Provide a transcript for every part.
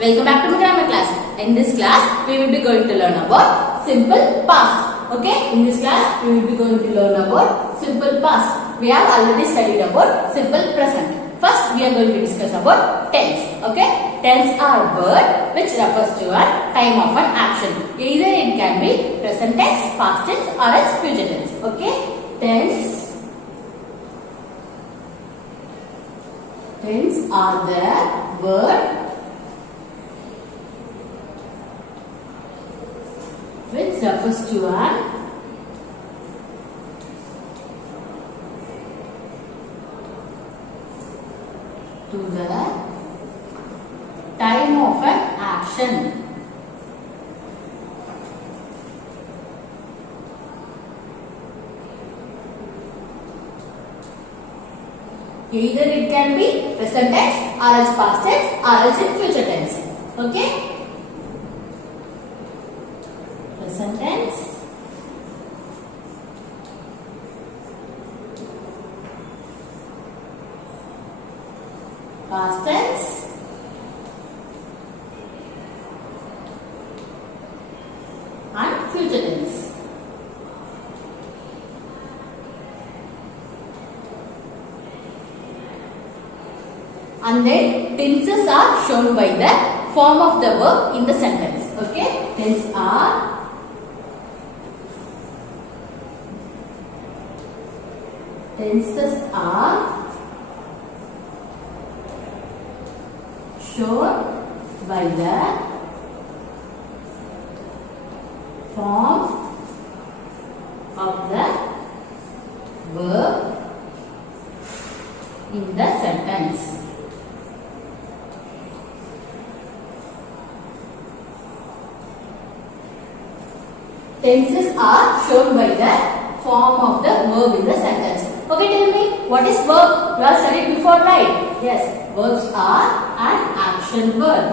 Welcome back to my grammar class. In this class, we will be going to learn about simple past. Okay? In this class, we will be going to learn about simple past. We have already studied about simple present. First, we are going to discuss about tense. Okay? Tense are word which refers to a time of an action. Either it can be present tense, past tense, or else future tense. Okay? Tense are the word which refers to an the time of an action. Either it can be present tense or else past tense or else in future tense. Okay? Present tense, past tense, and future tense. And then tenses are shown by the form of the verb in the sentence. Okay? Tenses are shown by the form of the verb in the sentence. Tenses are shown by the form of the verb in the sentence. Okay, tell me, what is verb? You have studied before, right? Yes, verbs are an action word.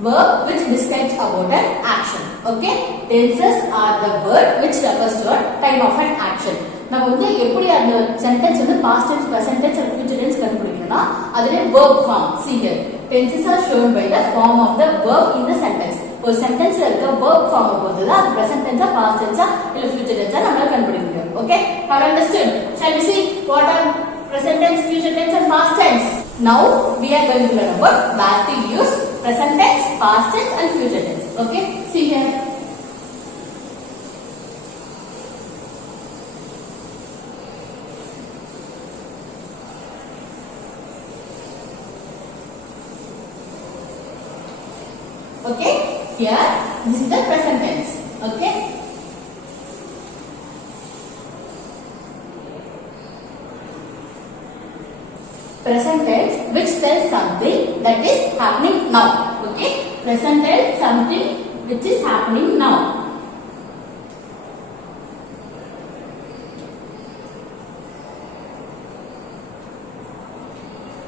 Verb which describes about an action. Okay, tenses are the word which refers to a time of an action. நம்ம வந்து எப்படி அந்த sentence வந்து past tense, present tense and future tense கண்டுபிடிக்கணும்னா அதுல verb form. See here, tenses are shown by the form of the verb in the sentence. ஒரு சென்டென்ஸ்ல இருக்க verb form பொறுத்து தான் அது present tense, past tense இல்ல future tense நம்மளால கண்டுபிடிக்க முடியும். Okay, have understood? Shall we see what are present tense, future tense and past tense? Now we are going to learn about where to use present tense, past tense and future tense. Okay, see here. Okay, here this is the present tense. Okay, present tense which tells something that is happening now. Okay, present tense something which is happening now.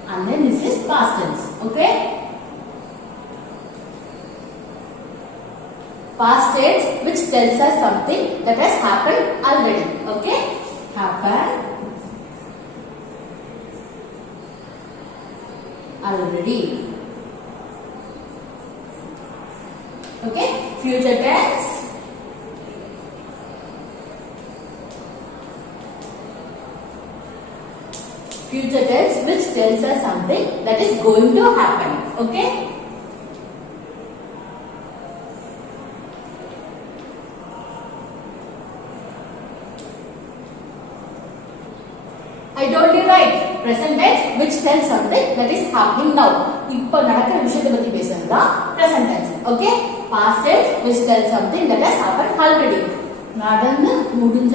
And then this is past tense. Okay, past tense which tells us something that has happened already. Okay, happened already. Okay, future tense which tells us something that is going to happen. Okay, I told you right. Present tense which tells something that is happening now. இப்போ நடக்கிற விஷயத்தை பத்தி பேசுறது தான் present tense. Okay, past tense which tells something that has happened already. நடந்து முடிஞ்ச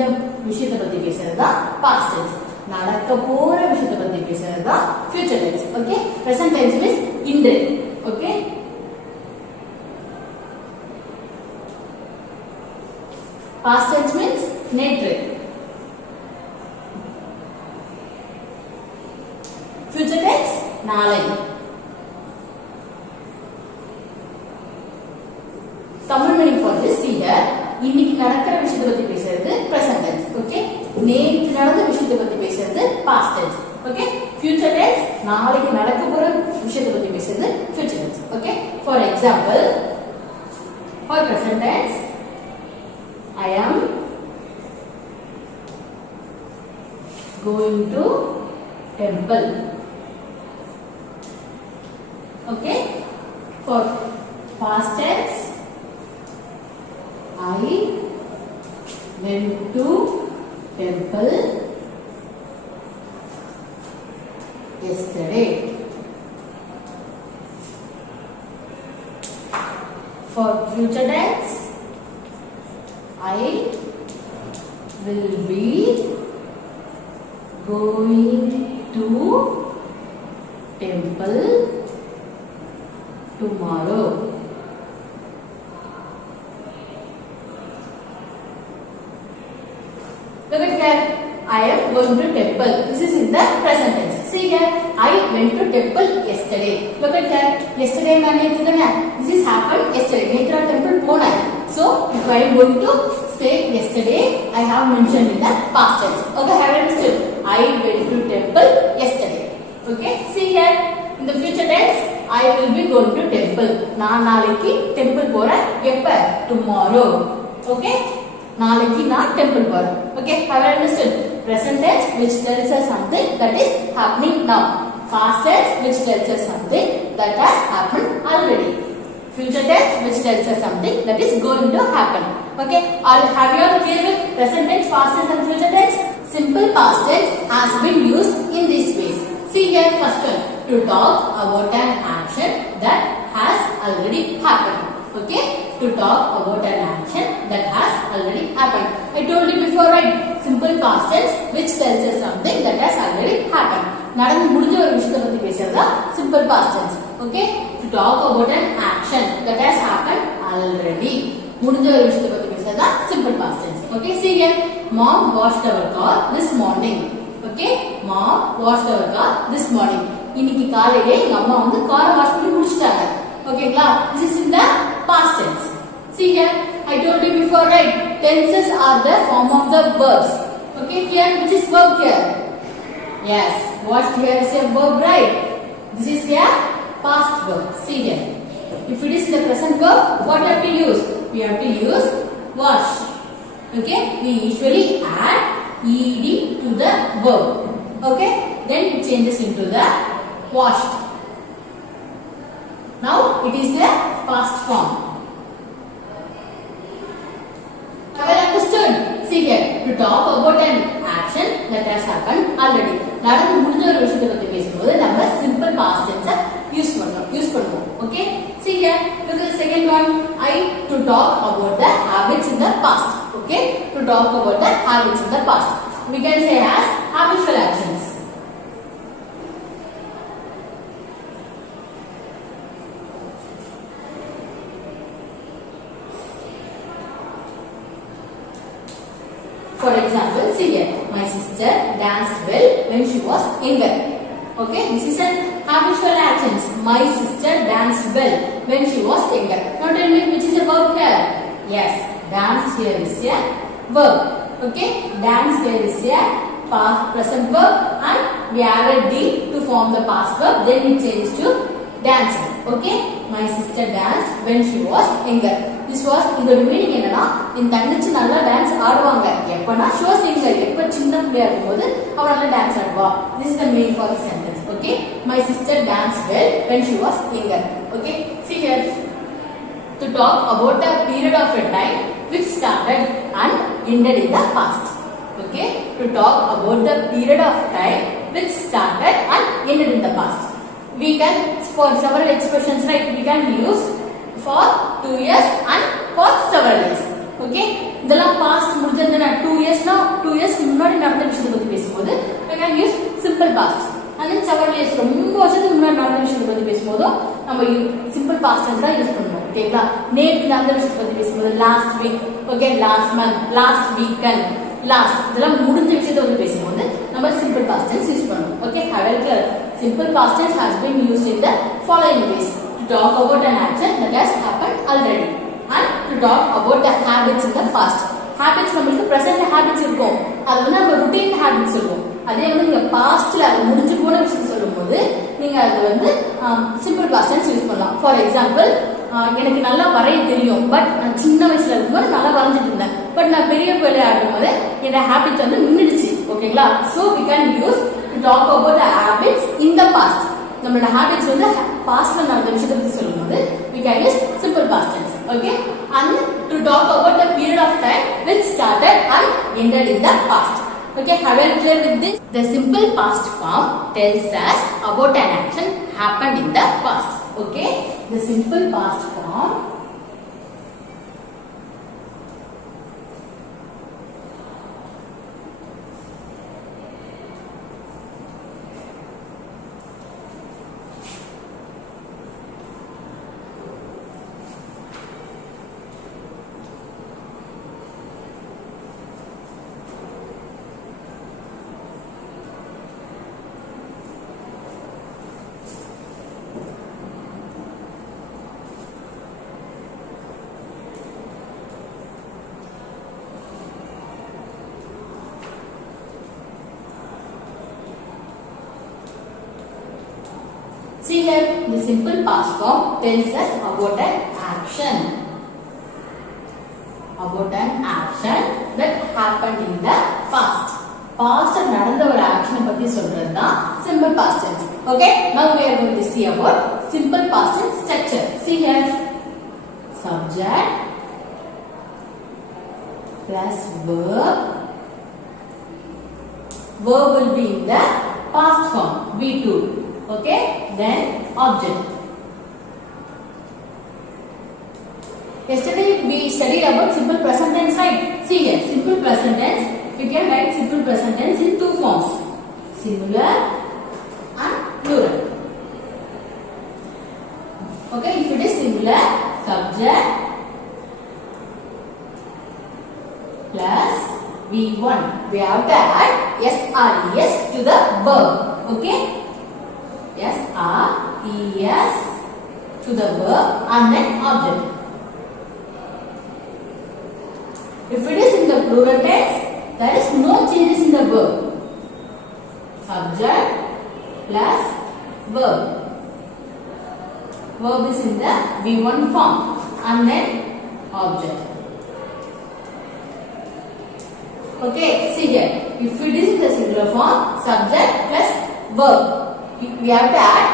விஷயத்தை பத்தி பேசுறது தான் past tense. நடக்க போற விஷயத்தை பத்தி பேசுறது தான் future tense. Okay, present tense means இன்று. Okay, past tense means நேற்று. Future tense நாளை. Tamil meaning for this, see here, இன்னைக்கு நடக்கிற விஷயத்தை பத்தி பேசுறது present tense. Okay, நேற்று நடந்த விஷயத்தை பத்தி பேசுறது past tense. Okay, future tense நாளைக்கு நடக்க போற விஷயத்தை பத்தி பேசுறது future tense. Okay, for example, for present tense, I am going to temple. Okay, for past tense, I went to temple yesterday. For future tense, I will be going to temple tomorrow. Look at here. I am going to temple. This is in the present tense. See here. I went to temple yesterday. Look at here. Yesterday this is happened yesterday. Netra temple pona. So if I am going to say yesterday, I have mentioned in the past tense. Okay, have you understood? I went to temple yesterday. Okay. See here. In the future tense, I will be going to temple. நான் நாளைக்கு temple போறேன். எப்ப? Tomorrow. Okay. நாளைக்கு நான் temple போறேன். Okay, have you understood? Present tense which tells us something that is happening now. Past tense which tells us something that has happened already. Future tense which tells us something that is going to happen. Okay, have you all clear with present tense, past tense and future tense? Simple past tense has been used in these ways. See here, first one, to talk about an action that has already happened. Okay, to talk about an action that has already happened. I told you before, right? Simple past tense which tells us something that has already happened. நடந்து முடிஞ்ச ஒரு விஷயத்தை பத்தி பேசுறதா simple past tense. Okay, to talk about an action that has happened already. முடிஞ்ச ஒரு விஷயத்தை பத்தி பேசுறதா simple past tense. Okay, see here, mom washed our car this morning. Okay, mom washed our car this morning. இன்னைக்கு காலையிலே எங்க அம்மா வந்து காரை வாஷ் பண்ணி முடிச்சிட்டாங்க. ஓகேங்களா? This is in the past tense. See here, I told you before, right? Tenses are the form of the verbs. Okay, here which is verb here? Yes, what here is a verb, right? This is a past verb. See here. If it is the present verb, what we have to use? We have to use wash. Okay, we usually add ed to the verb. Okay, then it changes into the washed. Now it is the past form. Have you understood? See here, to talk about an action that has happened already. நடந்து முடிஞ்ச ஒரு விஷயத்தை பத்தி பேசும்போது நம்ம simple past tense use பண்ணுவோம். Okay, see here, look at the second one. I to talk about the habits in the past. Okay, to talk about the habits in the past, we can say as habitual actions. For example, see here, my sister danced well when she was younger. Okay, this is an habitual actions. My sister danced well when she was younger. Now tell me which is a verb here? Yes, dance here is a verb. Okay, dance here is a past present verb and we added d to form the past verb. Then it changes to dancing. Okay, my sister danced when she was younger. This was இதோட meaning என்னன்னா என் தங்கச்சி நல்லா dance ஆடுவாங்க எப்பனா show singer எப்ப சின்ன பிள்ளையா இருக்கும்போது அவ நல்லா dance ஆடுவா. This is the meaning for the sentence. Okay, my sister danced well when she was younger. Okay, see here, to talk about a period of a time which started and ended in the past. Okay, to talk about the period of time which started and ended in the past. We can, for several expressions, right, we can use for 2 years and for several years. Okay, இதெல்லாம் past முடிஞ்சதுன்னா 2 years னா 2 years முன்னாடி நடந்த விஷயத்தை பத்தி பேசும்போது we can use simple past. And then several years ரொம்ப வருஷத்துக்கு முன்னாடி நடந்த விஷயத்தை பத்தி பேசும்போது நம்ம simple past tense தான் யூஸ் பண்ணுவோம். ஓகேங்களா? நேத்து நடந்த விஷயத்தை பத்தி பேசும்போது last week, okay, last month, last weekend, last இதெல்லாம் முடிஞ்ச விஷயத்தை பத்தி பேசும்போது நம்ம simple past tense யூஸ் பண்ணுவோம். Okay, however, simple past tense has been used in the following ways: to talk about an action that has happened already and to talk about the habits in the past. Habits நம்மளுக்கு present habits இருக்கும், அது வந்து நம்ம routine habits இருக்கும். அதே வந்து நீங்க பாஸ்ட்ல அது முடிஞ்சு போன விஷயம் சொல்லும்போது நீங்க அது வந்து சிம்பிள் பாஸ்ட் டென்ஸ் யூஸ் பண்ணலாம். ஃபார் எக்ஸாம்பிள், எனக்கு நல்லா வரைய தெரியும், பட் நான் சின்ன வயசுல இருக்கும்போது நல்லா வரைஞ்சிட்டு இருந்தேன், பட் நான் பெரிய பிள்ளை ஆகும்போது என்னோட ஹேபிட் வந்து நின்றுடுச்சு. ஓகேங்களா? So we can use to talk about the habits in the past. நம்மளோட ஹேபிட்ஸ் வந்து பாஸ்ட்ல நடந்த விஷயத்தை பத்தி சொல்லும்போது we can use simple past tense. Okay, and to talk about the period of time which started and ended in the past. Okay, have you clear with this? The simple past form tells us about an action happened in the past. Okay, the simple past form see here, the simple past form tells us about an action. About an action that happened in the past. Past நடந்த ஒரு action பத்தி சொல்றது தான் simple past tense. Okay, now we are going to see about simple past tense structure. See here, subject plus verb. Verb will be in the past form, V2. Okay, then object. Yesterday we studied about simple present tense, right? See here, simple present tense, we can write simple present tense in two forms, singular and plural. Okay, if it is singular, subject plus V1, we have to add SRES to the verb. Okay, SRES to the verb and then object. If it is in the plural tense, there is no changes in the verb. Subject plus verb. Verb is in the V1 form and then object. Okay, see here. If it is in the singular form, subject plus verb, we have to add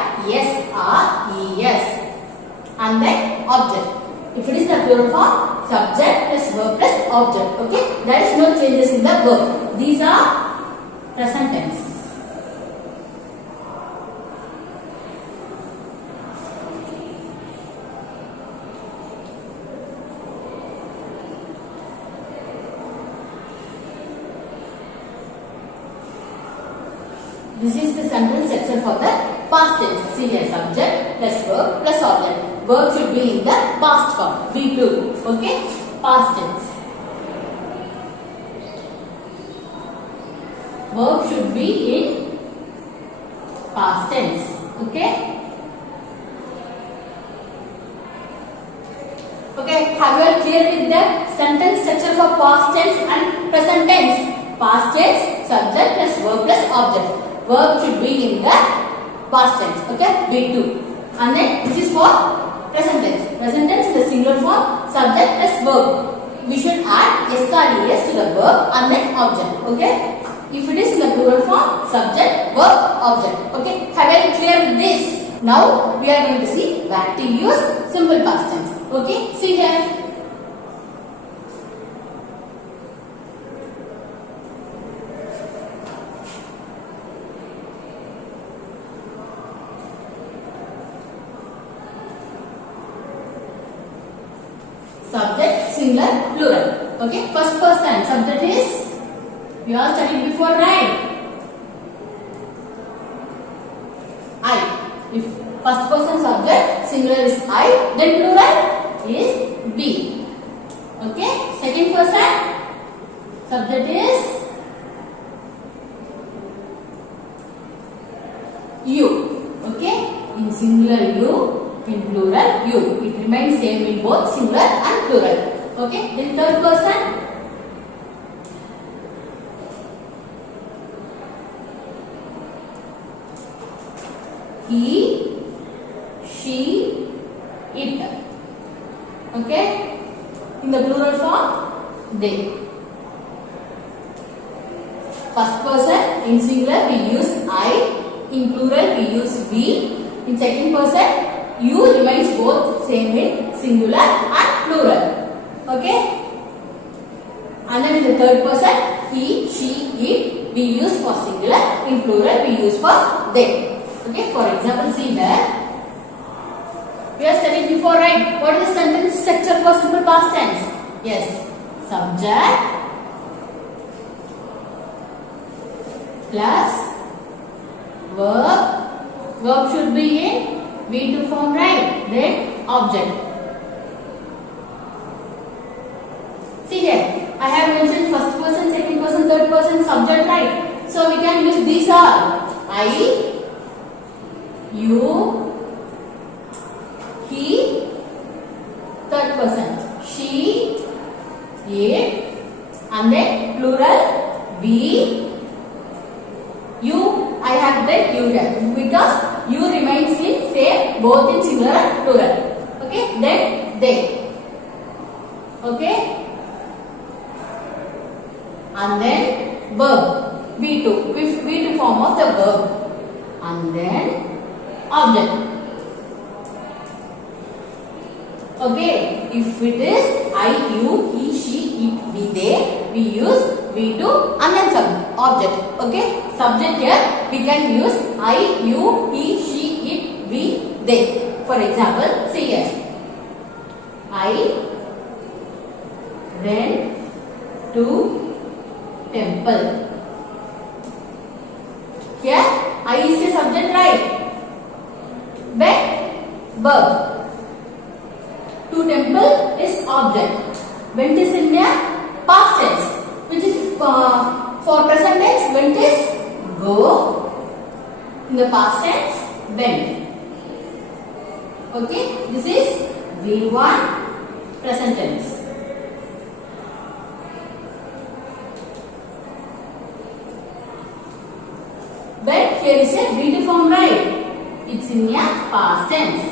SRES and then object. If it is the plural form, subject plus verb plus object. Okay, there is no changes in the verb. These are present tense. This is the sentence structure for the past tense. See here, subject plus verb plus object. Verb should be in the past form, V2. Okay, past tense. Verb should be in past tense. Okay. Okay, have you all clear with the sentence structure for past tense and present tense? Past tense, subject plus verb plus object. Verb should be in the past tense. Okay, V2. And then this is for present tense. Present tense is the singular form, subject plus verb. We should add SRES to the verb and then object. Okay. If it is in the plural form, subject, verb, object. Okay. Have you clear with this? Now we are going to see where to use simple past tense. Okay. See here. Subject, singular, plural. Okay, first person, subject is, we all studied before, right? I. If first person subject, singular is I, then plural is B. Okay, second person, subject is you. Okay, in singular you, in plural you. It remains same in both singular and plural. Okay, then third person, he, she, it. Okay? In the plural form, they. First person in singular we use I, in plural we use we. In second person, you remains both same in singular and plural. Okay? And then in the third person, he, she, it we use for singular. In plural we use for they. Okay? For example, see there. We have studied before, right? What is the sentence structure for simple past tense? Yes. Subject plus verb. Verb should be in V2 form, right? Then object. See here, I have mentioned first person, second person, third person, subject, right? So we can use these all. I, you, he, third person, she, it, and then plural, we, you. I have that you here because you remains in same both in singular and plural. Okay, then they. Okay, and then verb V2 V2 form of the verb, and then object. Okay, if it is I, you, he, she, it, we, they, we use V2 and then object. Okay, subject here we can use I, you, he, she, it, we, they. For example, see here. I went to temple. Here I is a subject, right? Went verb. To temple is object. Went is in the past tense, which is for present tense. Went is go. In the past tense, went. Okay, this is V1 present tense. But here is a V2 form, right? It's in a past tense.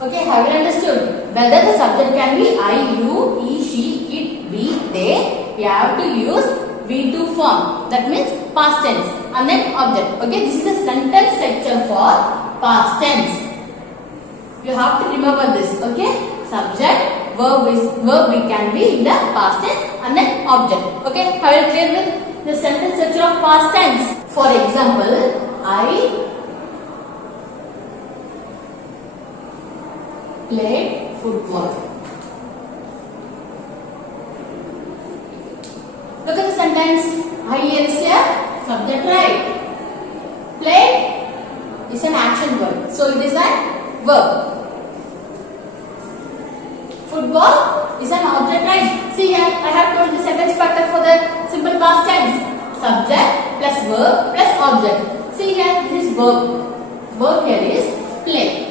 Okay, have you understood? Whether the subject can be I, you, he, she, it, we, they, we have to use V2 form. That means past tense and then object. Okay, this is a sentence structure for past tense. You have to remember this. Okay, subject, verb we can be in the past tense and then object. Okay, have you clear with the sentence structure of past tense? For example, I played football. Look at the sentence. I here is a subject, right? Play is an action word, so it is a verb. Football is an object, right? See here, I have told the sentence pattern for the simple past tense. Subject plus verb plus object. See here, this is verb. Verb here is play.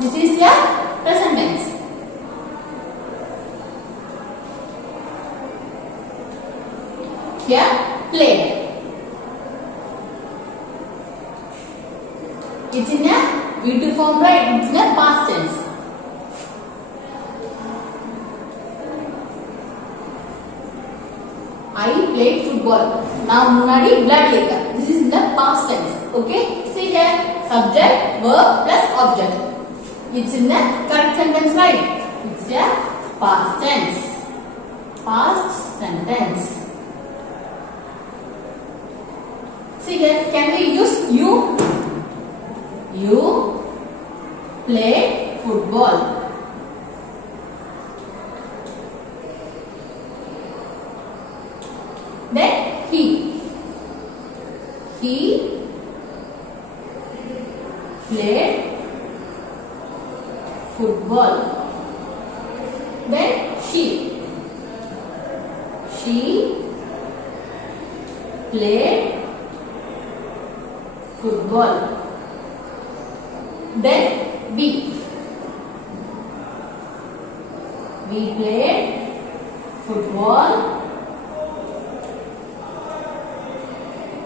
This is your present tense. Here, played. It's in a V2 form, right? It's in a past tense. I played football. Now, munadi blood leka. This is in the past tense. Okay? See here, subject, verb plus object. It's in the correct sentence, right? It's a past tense. Past sentence. See here, can we use you? You played football. Then he. He played football. Then she. She played football. Then we. We played football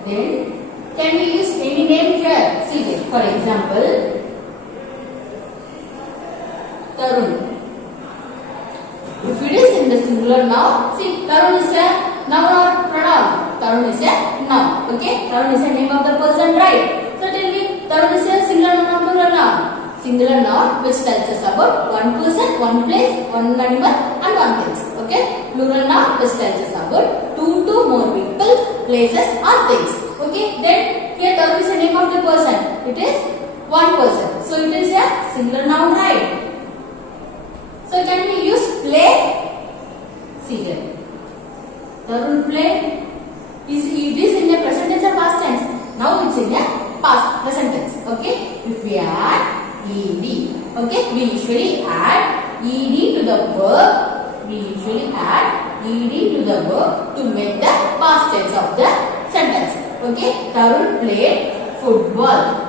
Then can we use any name here? See this. For example, Tarun. If it is in the singular noun, see Tarun is a noun or pronoun? Tarun is a noun. Okay? Tarun is the name of the person, right? So tell me, Tarun is a singular noun or plural noun? Singular noun which tells us about one person, one place, one animal and one thing. Okay? Plural noun which tells us about two to more people, places or things. Okay? Then here Tarun is the name of the person. It is one person. So it is a singular noun, right? So can we use play? See here. Tarun play. It is in the present tense or past tense? Now it's in the present tense. Okay? If we add ed. Okay? We usually add ed to the verb. We usually add ed to the verb to make the past tense of the sentence. Okay? Tarun played football.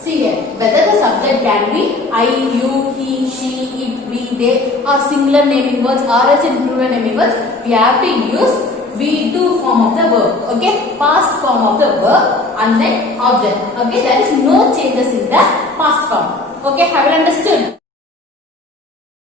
See here, whether the subject can be I, you, he, she, it, we, they or singular naming words or else in plural naming words, we have to use V2 form of the verb. Okay, past form of the verb and then object. Okay, there is no changes in the past form. Okay, have you understood?